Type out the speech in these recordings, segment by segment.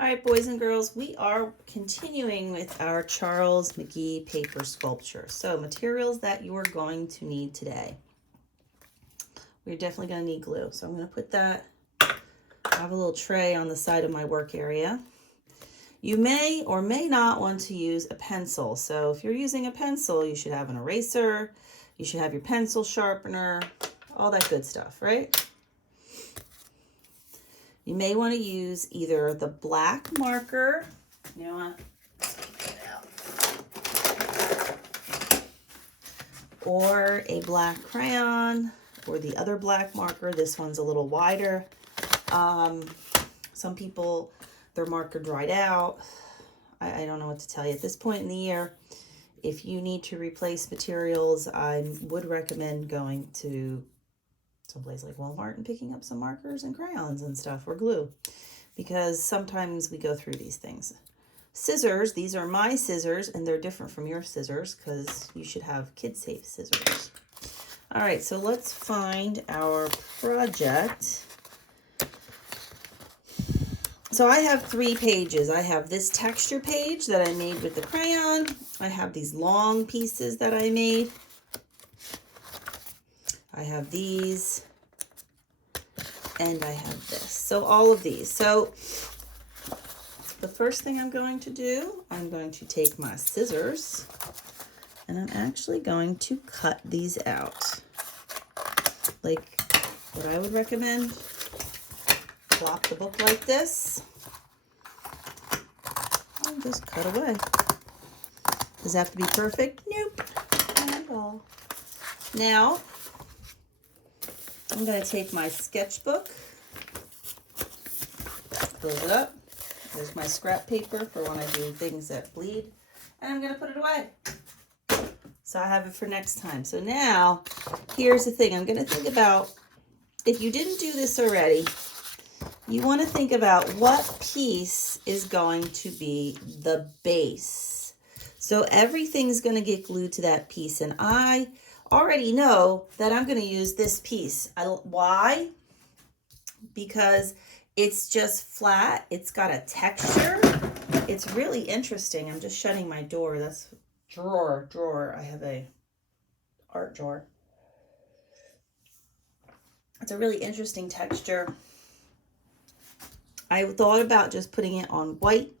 All right, boys and girls, we are continuing with our Charles McGee paper sculpture. So materials that you are going to need today. We're definitely going to need glue. So I'm going to put that, I have a little tray on the side of my work area. You may or may not want to use a pencil. So if you're using a pencil, you should have an eraser, you should have your pencil sharpener, all that good stuff, right? You may want to use either the black marker, you know what, or a black crayon, or the other black marker. This one's a little wider. Some people, their marker dried out. I don't know what to tell you. At this point in the year, if you need to replace materials, I would recommend going to someplace like Walmart and picking up some markers and crayons and stuff, or glue, because sometimes we go through these things. Scissors, these are my scissors, and they're different from your scissors because you should have kid-safe scissors. All right, so let's find our project. So I have 3 pages. I have this texture page that I made with the crayon. I have these long pieces that I made. I have these, and I have this. So all of these. So the first thing I'm going to do, I'm going to take my scissors, and I'm actually going to cut these out. Like what I would recommend, flop the book like this, and just cut away. Does it have to be perfect? Nope, not at all. Now, I'm going to take my sketchbook, fold it up. There's my scrap paper for when I do things that bleed, and I'm going to put it away. So I have it for next time. So now, here's the thing. I'm going to think about, if you didn't do this already, you want to think about what piece is going to be the base. So everything's going to get glued to that piece, and I already know that I'm going to use this piece. Why? Because it's just flat. It's got a texture. It's really interesting. I'm just shutting my door. That's drawer. I have a art drawer. It's a really interesting texture. I thought about just putting it on white.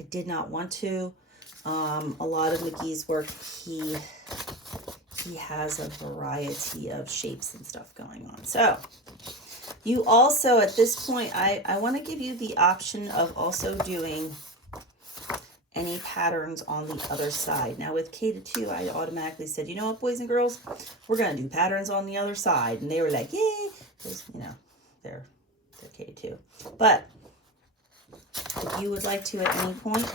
I did not want to. A lot of McGee's work, he has a variety of shapes and stuff going on. So you also, at this point, I want to give you the option of also doing any patterns on the other side. Now with K-2, I automatically said, you know what, boys and girls, we're going to do patterns on the other side. And they were like, yay, because, you know, they're K-2. But if you would like to at any point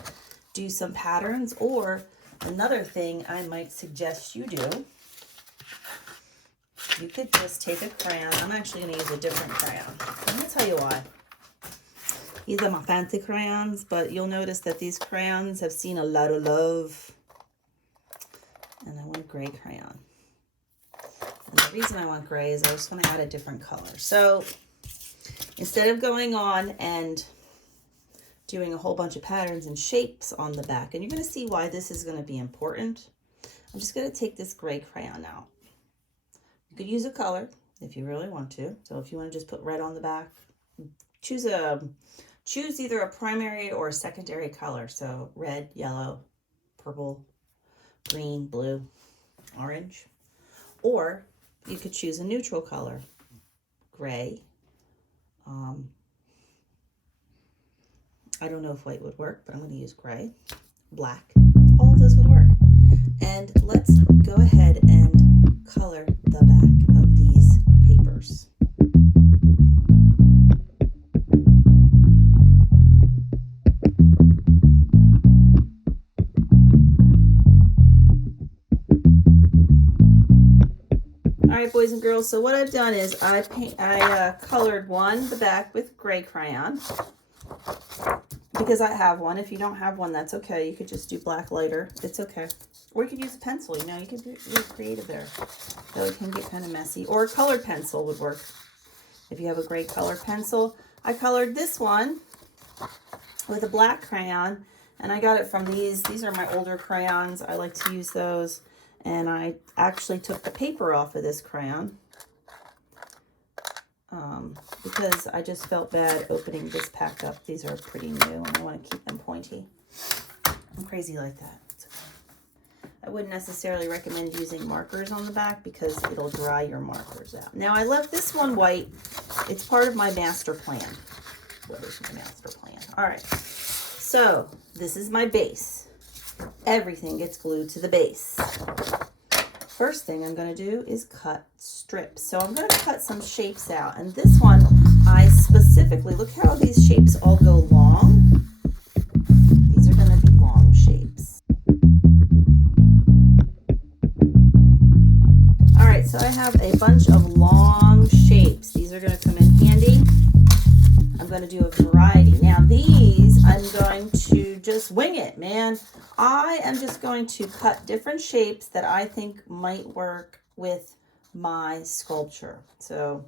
do some patterns, or another thing I might suggest you do, you could just take a crayon. I'm actually going to use a different crayon. I'm going to tell you why. These are my fancy crayons, but you'll notice that these crayons have seen a lot of love. And I want a gray crayon. And the reason I want gray is I just want to add a different color. So instead of going on and doing a whole bunch of patterns and shapes on the back, and you're going to see why this is going to be important, I'm just going to take this gray crayon out. You could use a color if you really want to. So if you want to just put red on the back, choose either a primary or a secondary color. So red, yellow, purple, green, blue, orange. Or you could choose a neutral color, gray. I don't know if white would work, but I'm going to use gray, black. All of those would work. And let's go ahead and color the back of these papers. All right, boys and girls, so what I've done is I colored the back with gray crayon, because I have one. If you don't have one, that's okay. You could just do black lighter. It's okay. Or you could use a pencil. You know, you could be really creative there. Though it can get kind of messy. Or a colored pencil would work if you have a gray colored pencil. I colored this one with a black crayon, and I got it from these are my older crayons. I like to use those, and I actually took the paper off of this crayon because I just felt bad opening this pack up. These are pretty new, and I want to keep them pointy. I'm crazy like that. I wouldn't necessarily recommend using markers on the back because it'll dry your markers out. Now, I left this one white. It's part of my master plan. What is my master plan? All right. So, this is my base. Everything gets glued to the base. First thing I'm going to do is cut strips. So, I'm going to cut some shapes out. And this one, I specifically, look how these shapes all go long. These are going to be long shapes. All right, so I have a bunch of long shapes. These are going to come in handy. I'm going to do a variety. Now these, I'm going to just wing it, man. I am just going to cut different shapes that I think might work with my sculpture. So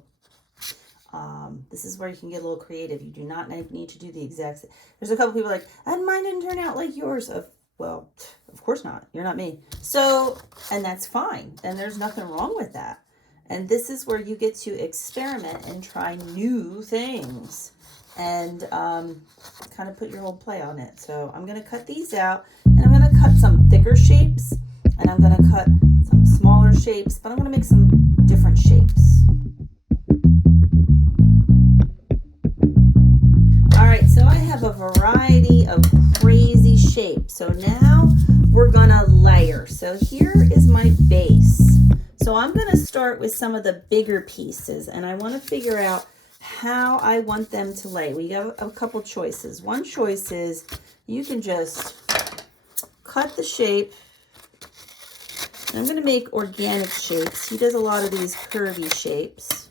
this is where you can get a little creative. You do not need to do the exact same. There's a couple people like, and mine didn't turn out like yours. Well, of course not. You're not me. So, and that's fine. And there's nothing wrong with that. And this is where you get to experiment and try new things and kind of put your whole play on it. So I'm going to cut these out, and I'm going to cut some thicker shapes, and I'm going to cut some smaller shapes, but I'm going to make some different shapes. All right, so I have a variety of crazy shapes. So now we're going to layer. So here is my base. So I'm going to start with some of the bigger pieces, and I want to figure out how I want them to lay. We have a couple choices. One choice is you can just cut the shape. And I'm going to make organic shapes. He does a lot of these curvy shapes,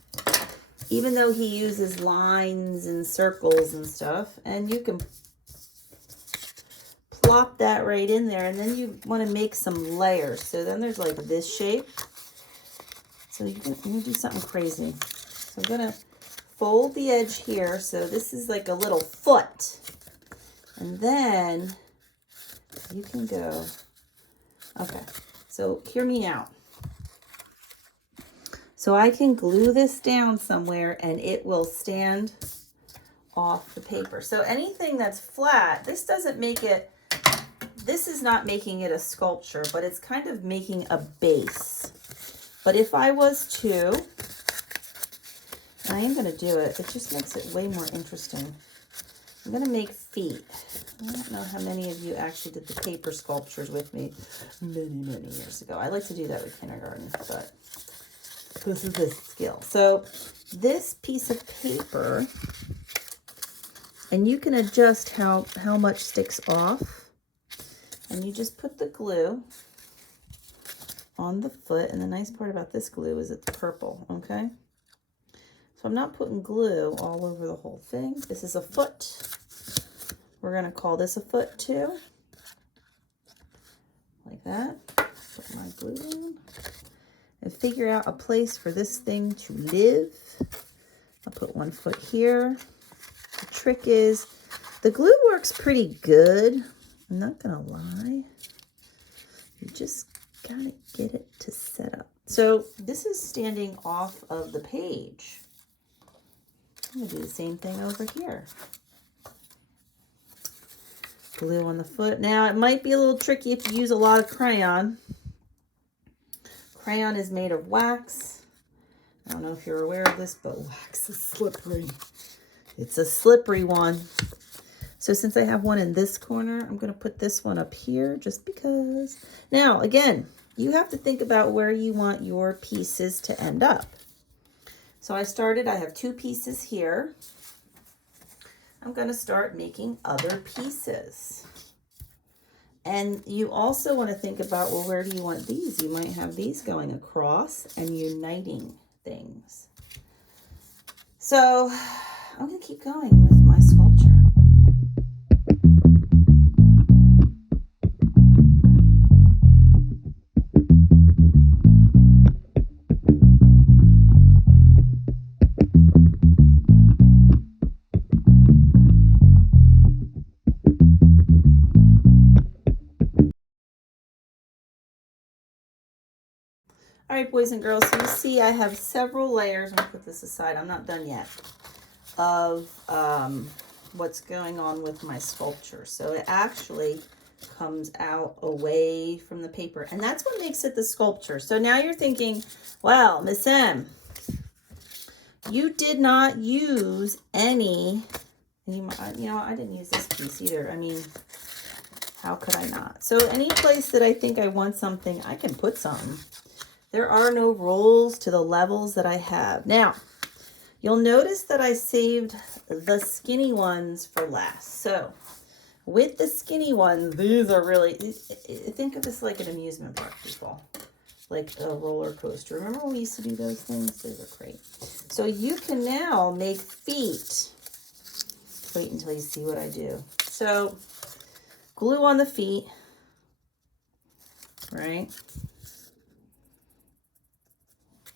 even though he uses lines and circles and stuff. And you can plop that right in there, and then you want to make some layers. So then there's like this shape. So you're going to do something crazy. So I'm going to fold the edge here. So this is like a little foot. And then you can go, okay, so hear me out. So I can glue this down somewhere and it will stand off the paper. So anything that's flat, this doesn't make it, this is not making it a sculpture, but it's kind of making a base. But if I was to, and I am going to do it, it just makes it way more interesting. I'm going to make feet. I don't know how many of you actually did the paper sculptures with me many years ago. I like to do that with kindergarten, but this is a skill. So this piece of paper, and you can adjust how much sticks off, and you just put the glue on the foot. And the nice part about this glue is it's purple, okay? So I'm not putting glue all over the whole thing. This is a foot. We're going to call this a foot too. Like that. Put my glue in. And figure out a place for this thing to live. I'll put one foot here. The trick is, the glue works pretty good. I'm not going to lie. You just got to get it to set up. So this is standing off of the page. I'm going to do the same thing over here. Glue on the foot. Now, it might be a little tricky if you use a lot of crayon. Crayon is made of wax. I don't know if you're aware of this, but wax is slippery. It's a slippery one. So since I have one in this corner, I'm going to put this one up here just because. Now, again, you have to think about where you want your pieces to end up. So I have 2 pieces here. I'm going to start making other pieces. And you also want to think about, well, where do you want these? You might have these going across and uniting things. So I'm going to keep going with my sculpture. All right, boys and girls, so you see I have several layers. I'm going to put this aside. I'm not done yet. Of what's going on with my sculpture. So it actually comes out away from the paper. And that's what makes it the sculpture. So now you're thinking, well, Miss M, you did not use any, you know, I didn't use this piece either. I mean, how could I not? So any place that I think I want something, I can put something. There are no rules to the levels that I have. Now, you'll notice that I saved the skinny ones for last. So with the skinny ones, these are really, think of this like an amusement park, people. Like a roller coaster. Remember when we used to do those things? Those are great. So you can now make feet. Wait until you see what I do. So glue on the feet, right?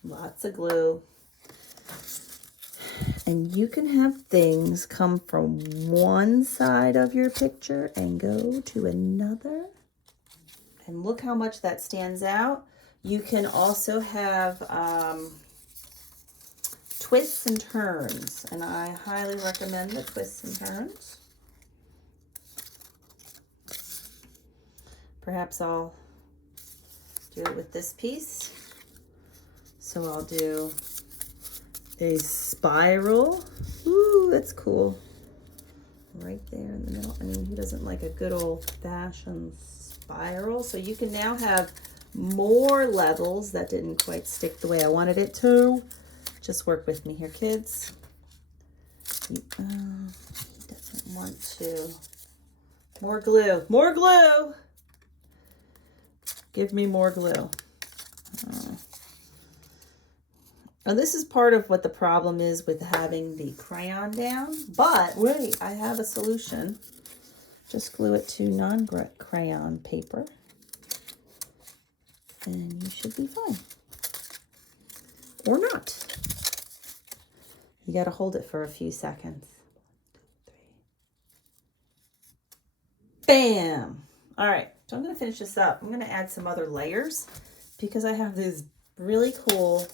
Lots of glue. And you can have things come from one side of your picture and go to another. And look how much that stands out. You can also have twists and turns. And I highly recommend the twists and turns. Perhaps I'll do it with this piece. So I'll do a spiral. Ooh, that's cool. Right there in the middle. I mean, who doesn't like a good old-fashioned spiral? So you can now have more levels. That didn't quite stick the way I wanted it to. Just work with me here, kids. He doesn't want to. More glue. More glue! Give me more glue. Now this is part of what the problem is with having the crayon down, but wait, I have a solution. Just glue it to non-crayon paper and you should be fine. Or not. You got to hold it for a few seconds. 1, 2, 3. Bam! All right, so I'm going to finish this up. I'm going to add some other layers because I have these really cool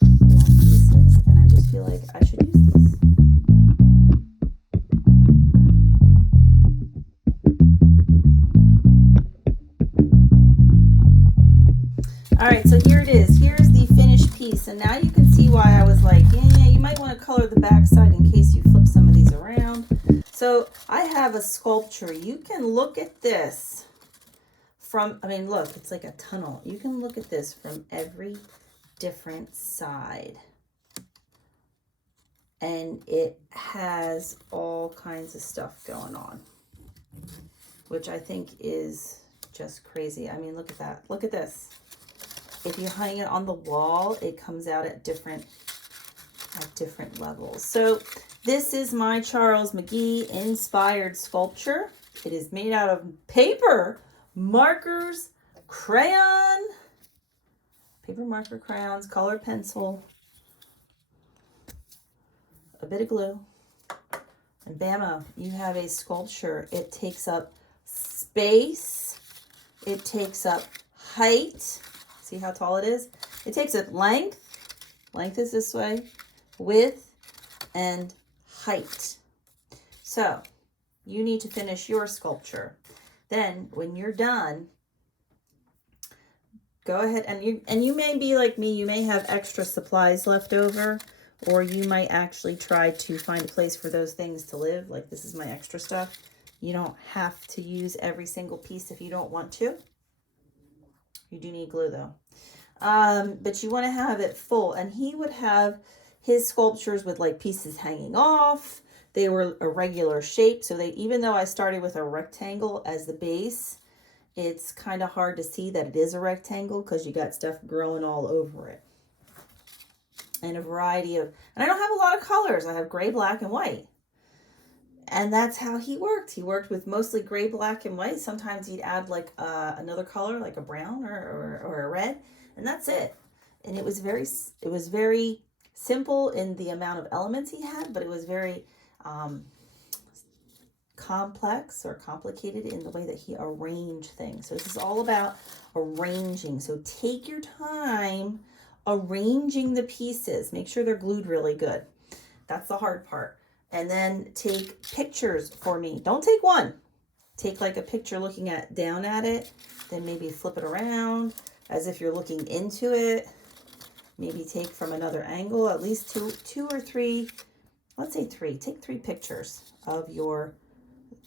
pieces and I just feel like I should use these. All right, so here it is. Here's the finished piece. And now you can see why I was like, yeah, you might want to color the back side in case you flip some of these around. So I have a sculpture. You can look at this from, I mean, look, it's like a tunnel. You can look at this from every different side. And it has all kinds of stuff going on, which I think is just crazy. I mean, look at that. Look at this. If you hang it on the wall, it comes out at different levels. So this is my Charles McGee inspired sculpture. It is made out of paper, markers, crayon, paper, marker, crayons, colored pencil, a bit of glue, and bammo, you have a sculpture. It takes up space. It takes up height. See how tall it is? It takes up length. Length is this way. Width and height. So you need to finish your sculpture. Then when you're done, go ahead and you may be like me, you may have extra supplies left over, or you might actually try to find a place for those things to live. Like this is my extra stuff. You don't have to use every single piece if you don't want to. You do need glue though. But you want to have it full. And he would have his sculptures with like pieces hanging off. They were a regular shape. So even though I started with a rectangle as the base, it's kind of hard to see that it is a rectangle because you got stuff growing all over it. And a variety of, and I don't have a lot of colors. I have gray, black, and white. And that's how he worked. He worked with mostly gray, black, and white. Sometimes he'd add like another color, like a brown or a red, and that's it. And it was very simple in the amount of elements he had, but it was very complex or complicated in the way that he arranged things. So this is all about arranging. So take your time arranging the pieces. Make sure they're glued really good. That's the hard part. And then take pictures for me. Don't take one. Take like a picture looking down at it, then maybe flip it around as if you're looking into it. Maybe take from another angle, at least two or three, let's say three. Take 3 pictures of your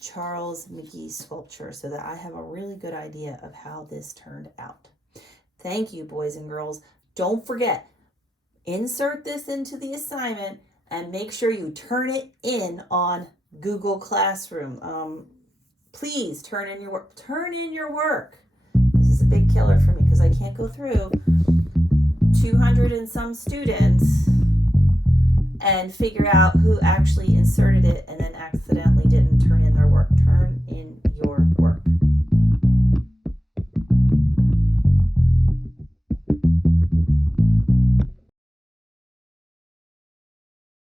Charles McGee sculpture so that I have a really good idea of how this turned out. Thank you, boys and girls. Don't forget, insert this into the assignment and make sure you turn it in on Google Classroom. Please turn in your work. Turn in your work. This is a big killer for me because I can't go through 200 and some students and figure out who actually inserted it and then accidentally